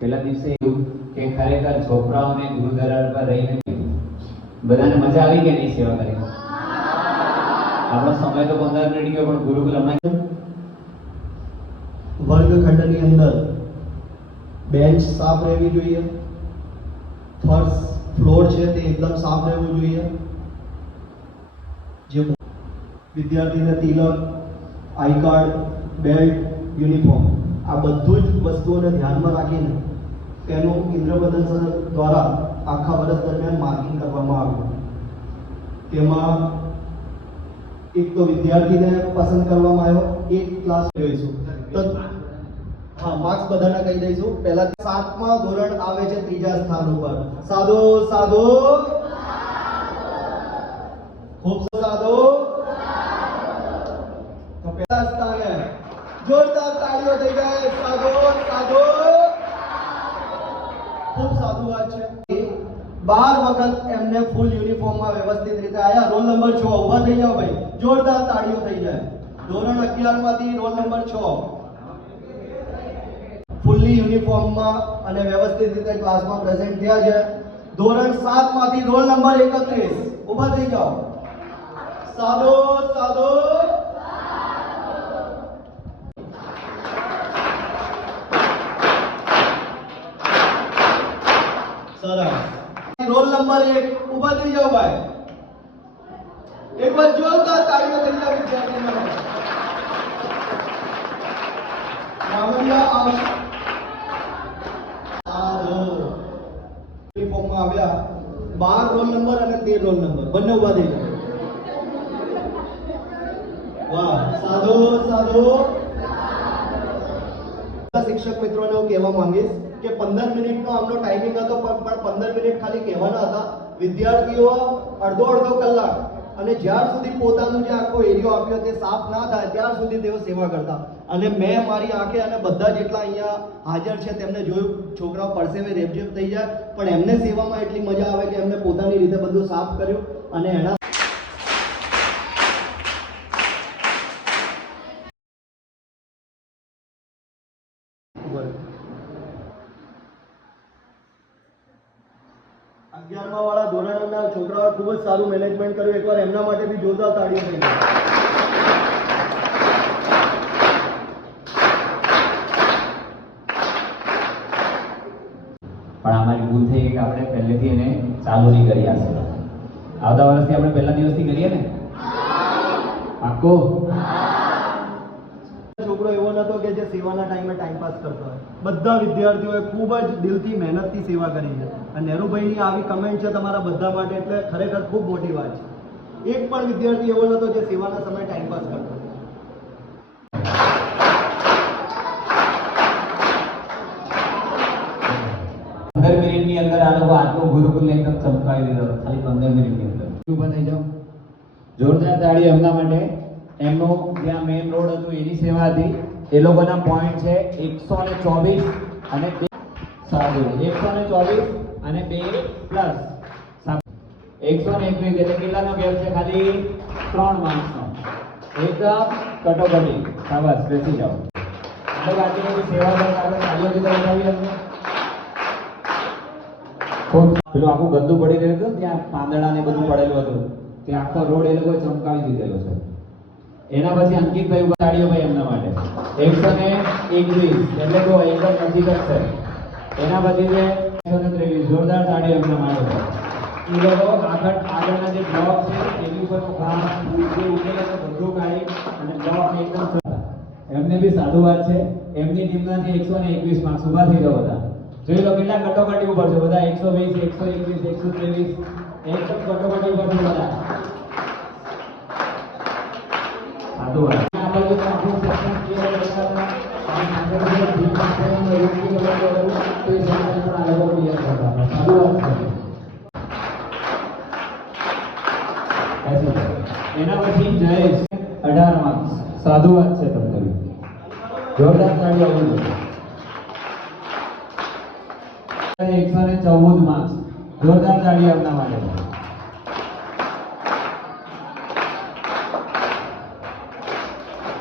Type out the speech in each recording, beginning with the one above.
પહેલા દિવસે કે ખરેખર છોકરાઓને ગુરુદ્વારા પર રહીને બધાને મજા આવી કે નહીં સેવા કરી? આપણો સમય તો 15 મિનિટ ગયો, પણ ગુરુકુલ હમણાં વર્ગખંડની અંદર બેન્ચ સાફ રહેવી જોઈએ, ફર્શ ફ્લોર છે તે એકદમ સાફ રહેવું જોઈએ, જે વિદ્યાર્થીને તિલક, આઈ કાર્ડ, બેલ્ટ, યુનિફોર્મ આ બધું જ વસ્તુઓને ધ્યાનમાં રાખીને તેનું ઇન્દ્રવદન સર દ્વારા આખા વર્ષ દરમિયાન માર્કિંગ કરવામાં આવ્યું. તેમાં એક તો વિદ્યાર્થીને પસંદ કરવામાં આવ્યો, એક ક્લાસ જોઈશું તો હા માર્ક્સ બધાને કહી દઈશું. પહેલા 7મા ધોરણ આવે છે 3જા સ્થાન ઉપર. સાધુ સાધુ ખૂબ સાધુ. તો પહેલા સ્થાને જોરદાર તાળીઓ થઈ જાય. સાધુ સાધુ ખૂબ સાધુ વાત છે. 12 વખત એમને ફૂલ યુનિફોર્મમાં વ્યવસ્થિત રીતે આયા. રોલ નંબર 6 ઊભા થઈ જાઓ ભાઈ, જોરદાર તાળીઓ થઈ જાય. ધોરણ 11 માંથી રોલ નંબર 6 ફૂલ્લી યુનિફોર્મમાં અને વ્યવસ્થિત રીતે ક્લાસમાં પ્રેઝન્ટ થયા છે. ધોરણ 7 માંથી રોલ નંબર 31 ઊભા થઈ જાઓ. સાધુ સાધુ. સરસ. રોલ નંબર 1 ઊભા થઈ જાઓ ભાઈ. એકવાર જોરદાર તાળીઓ થઈ જાય વિદ્યાર્થીઓ માટે. રામલિયા યુનિફોર્મમાં આવ્યા 12 રોલ નંબર અને 13 રોલ નંબર બંને ઊભા થઈ ગયા. વાહ સાધુ સાધુ. શિક્ષક મિત્રોને હું કહેવા માંગીશ કે 15 મિનિટનો આમનો ટાઈમિંગ હતો, પણ 15 મિનિટ ખાલી કહેવાના હતા. વિદ્યાર્થીઓ અડધો કલાક અને જ્યાર સુધી પોતાનું જે આખો એરિયો આપ્યો તે સાફ ના થાય ત્યાર સુધી તેઓ સેવા કરતા. અને મેં મારી આંખે અને બધા જેટલા અહીંયા હાજર છે તેમને જોયું, છોકરાઓ પરસેવે રેપઝેપ થઈ જાય, પણ એમને સેવામાં એટલી મજા આવે કે એમને પોતાની રીતે બધું સાફ કર્યું. અને એના અગિયારમાં વાળા ધોરણના છોકરાઓ ખૂબ જ સારું મેનેજમેન્ટ કર્યું. એકવાર એમના માટે બી જોરદાર તાળીઓ થઈ ગઈ. પણ અમારી ભૂલ થઈ ગઈ કે આપણે પહેલેથી એને ચાલુ નહીં કરી આ સેવા. આવતા વર્ષથી આપણે પહેલા દિવસથી કરીએ ને? પાક્કો? છોકરો એવો નતો કે જે સેવાના ટાઈમે ટાઈમ પાસ કરતો હોય. બધા વિદ્યાર્થીઓએ ખૂબ જ દિલથી મહેનતથી સેવા કરી છે. અને નેહરુભાઈની આવી કમેન્ટ છે તમારા બધા માટે, એટલે ખરેખર ખૂબ મોટી વાત છે. એક પણ વિદ્યાર્થી એવો નતો જે સેવાના સમયે ટાઈમ પાસ કરતો. 15 મિનિટની અંદર આ લોકો આટલો ગુરુકુલને એકદમ ચમકાવી દીધો. ખાલી 15 મિનિટની અંદર. ઊભા થઈ જાઓ. જોરદાર તાળી એમના માટે. એમનો જ્યાં મેઇન રોડ હતું એની સેવા હતી. એ લોકોના પોઈન્ટ છે 124 અને 2 સાધુ. 124 અને 2 પ્લસ 121 એટલે કેટલાનો ગેપ છે? ખાલી 3 માર્ક્સનો. એકદમ કટોકટી. શાબાશ, બેસી જાઓ. એટલે આટલી બધી સેવા કરતા આપણે તાળીઓથી તો ઉઠાવી અમને. પેલું આખું ગંદુ પડી રહ્યું હતું, ત્યાં પાંદડા ને બધું પડેલું હતું, ત્યાં આખો રોડ એ લોકો ચમકાવી દીધેલો છે. એના પછી અંકિતભાઈ ઉભા તાળીઓ ભાઈ એમના માટે 121 એટલે તો એકદમ નજીક જ છે. એના પછી છે 123. જોરદાર તાળીઓ એમના માટે. એ લોકો આગળના જે બ્લોક છે એની ઉપરનું ઘાસ જે ઉગેલું છે બધું કાઢી અને બ્લોક એકદમ એમને બી સાધુવાદ છે. એમની ટીમનાથી 121 માર્ક્સ. ઉભા થઈ જાઓ બધા. જોઈ લો કેટલા કટોકટી ઉપર છે બધા. 120, 121, 123 એકદમ કટોકટી ઉપર છે બધા. સાધુવાદ. આ બાજુ તો આપણું સેક્શન ક્લિયર કરતા અને આગળ જે ટીમ માટેનો યોગ્ય કલર તો એ સેક્શન પણ આ લોકો ક્લિયર કરતા. સાધુવાદ છે. એના પછી જયેશ 18 માર્ક્સ. સાધુવાદ છે તમને. જોરદાર તાળીઓ આપો. 114 માર્ક્સ. જોરદાર તાળીઓ આપના માટે.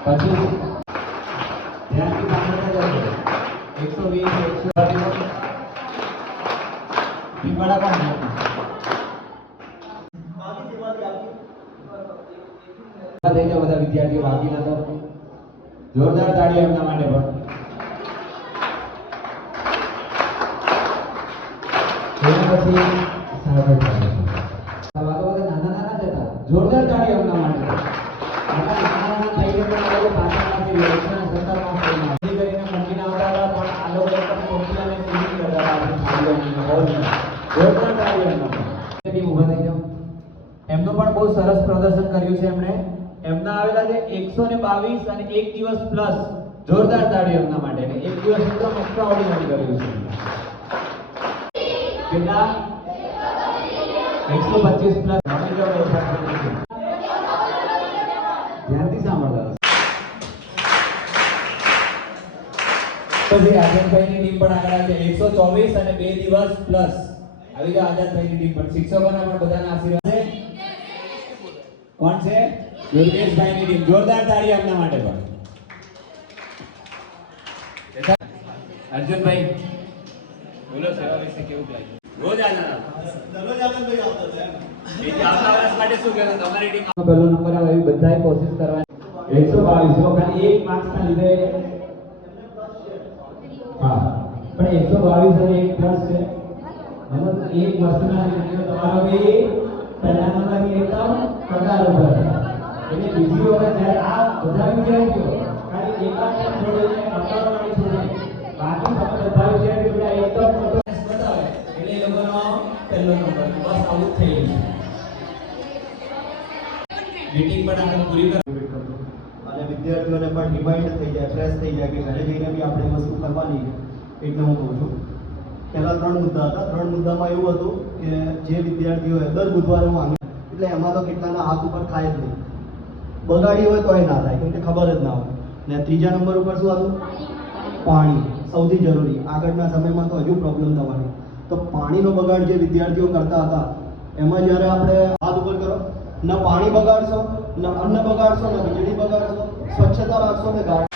પછી ધ્યાનથી સાંભળતા જજો. 120 ભીમવાડા કોણ છે? થઈ જાઓ બધા વિદ્યાર્થીઓ બાકીના તો જોરદાર તાળીઓ એમના માટે પણ. એના પછી સારવાર ચાલે છે. સવાલો બધા નાના નાના જ હતા. જોરદાર તાળીઓ એમના માટે. આટલા નાના નાના થઈ ગયા પણ આ લોકો પાછળમાંથી વ્યવસ્થાના સંદર્ભમાં કરીને મૂકીને આવતા હતા, પણ આ લોકો એકદમ ચોખ્ખી અને સીધી કરતા હતા આપણી તાળીઓની. બહુ જોરદાર તાળીઓ એમના માટે. ટીમ ઊભા થઈ જાઓ. એમનું પણ બહુ સરસ પ્રદર્શન કર્યું છે એમણે. એમના આવેલા છે 122 અને 1 દિવસ પ્લસ. જોરદાર તાળીઓ એમના માટે. ને 1 દિવસ એકદમ એક્સ્ટ્રાઓર્ડિનરી કર્યું છે. કેટલા? 125 પ્લસ. ધ્યાનથી સાંભળતા. પછી આઝાદભાઈની ટીમ પણ આગળ આવી છે 124 અને 2 દિવસ પ્લસ. આવી જાઓ આઝાદભાઈની ટીમ પણ. શિક્ષકોના પણ બધાના આશીર્વાદ છે. કોણ છે? યોગેશભાઈની ટીમ. જોરદાર તાળી એમના માટે પણ. અર્જુનભાઈ બોલો સેવા વિશે કેવું લાગ્યું? રોજ આનંદ આવતા વર્ષ માટે શું કહેશો તમારી ટીમ? પહેલો નંબર આવે એવી બધાએ કોશિશ કરવાની. 122 ખાલી એક માર્ક્સના લીધે. હા પણ 122 અને 1 પ્લસ છે. મતલબ એક વર્ષના લીધે તમારો બી પહેલા નંબરની એકદમ પગાર ઉપર હતા. એટલે બીજી વખત જ્યારે આ બધા વિદ્યાર્થીઓ ખાલી એકાદ છોડીને અપડાવવાની છોડીને બાકી તમે બધા વિદ્યાર્થીઓ એકદમ મોટો બતાવે એટલે એ લોકોનો પહેલો નંબર. બસ આવું થઈ ગયું. મીટિંગ પણ આપણે પૂરી કરી અને વિદ્યાર્થીઓને પણ રિમાઇન્ડ થઈ જાય, ફ્રેશ થઈ જાય કે ઘરે જઈને બી આપણે વસ્તુ કરવાની છે. એટલે હું કહું છું પહેલા 3 મુદ્દા હતા. 3 મુદ્દામાં એવું હતું કે જે વિદ્યાર્થીઓએ દર બુધવારે માંગે એટલે એમાં તો કેટલાના હાથ ઉપર થાય જ નહીં. બગાડી હોય તોય ના થાય કેમ કે ખબર જ ના હોય. ને ત્રીજા નંબર ઉપર શું હતું? પાણી. સૌથી જરૂરી. આગળના સમયમાં તો હજુ પ્રોબ્લેમ થવાની. તો પાણીનો બગાડ જે વિદ્યાર્થીઓ કરતા હતા એમાં જ્યારે આપણે હાથ ઉપર કરો, ન પાણી બગાડશો, ન અન્ન બગાડશો, ન વીજળી બગાડશો, સ્વચ્છતા રાખશો ને ગાડી